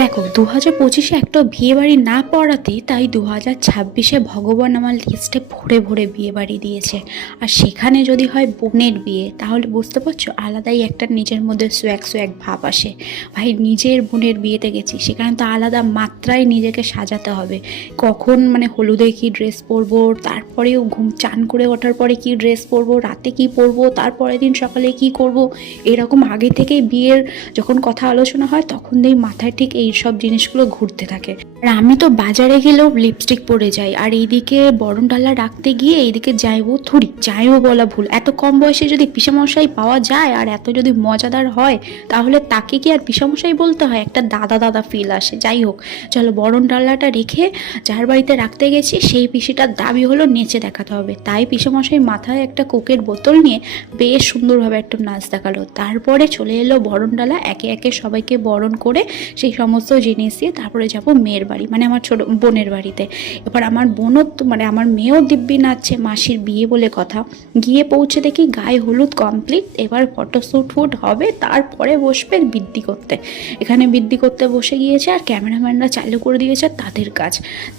দেখো 2025-এ একটা বিয়েবাড়ি না পড়াতে তাই 2026-এ ভগবান আমার লিস্টে ভরে ভরে বিয়েবাড়ি দিয়েছে। আর সেখানে যদি হয় বোনের বিয়ে, তাহলে বুঝতে পারছো আলাদাই একটা নিজের মধ্যে সোয়াগ সোয়াগ ভাব আসে। ভাই নিজের বোনের বিয়েতে গেছি, সেখানে তো আলাদা মাত্রায় নিজেকে সাজাতে হবে। কখন মানে হলুদে কি ড্রেস পরবো, তারপরেও চান করে ওঠার পরে কি ড্রেস পরবো, রাতে কি পরবো, তারপরের দিন সকালে কি করব, এরকম আগে থেকেই বিয়ের যখন কথা আলোচনা হয় তখন এই মাথায় ঠিক এই সব জিনিসগুলো ঘুরতে থাকে। আর আমি তো বাজারে গেলেও লিপস্টিক পরে যাই, আর এইদিকে বরণডালা রাখতে গিয়ে এইদিকে যাইবো থুড়ি, যাইবো বলা ভুল, এত কম বয়সে যদি পিসামশাই পাওয়া যায় আর এত যদি মজাদার হয়, তাহলে তাকে কি আর পিসামশাই বলতে হয়, একটা দাদা দাদা ফিল আসে। যাই হোক, চলো বরণডালাটা রেখে যার বাড়িতে রাখতে গেছি সেই পিসিটার দাবি হলো নেচে দেখাতে হবে, তাই পিসামশাই মাথায় একটা কোকের বোতল নিয়ে বেশ সুন্দরভাবে একটা নাচ দেখালো। তারপরে চলে এলো বরণডালা, একে একে সবাইকে বরণ করে সেই সমস্ত জিনিস দিয়ে তারপরে যাব মেয়ের বাড়ি, মানে আমার ছোট বোনের বাড়িতে। এবার আমার বোনও তো মানে আমার মেয়েও দিব্যি নাচছে, মাসির বিয়ে বলে কথা। গিয়ে পৌঁছে দেখি গায়ে হলুদ কমপ্লিট, এবার ফটোশ্যুট ফুট হবে, তারপরে বসবে বৃদ্ধি করতে। এখানে বৃদ্ধি করতে বসে গিয়েছে আর ক্যামেরাম্যানরা চালু করে দিয়েছে তাদের কাজ।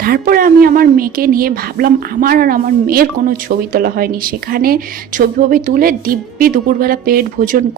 তারপরে আমি আমার মেয়েকে নিয়ে ভাবলাম আমার আর আমার মেয়ের কোনো ছবি তোলা হয়নি, সেখানে ছবি তুলে দিব্যি দুপুরবেলা পেট ভোজন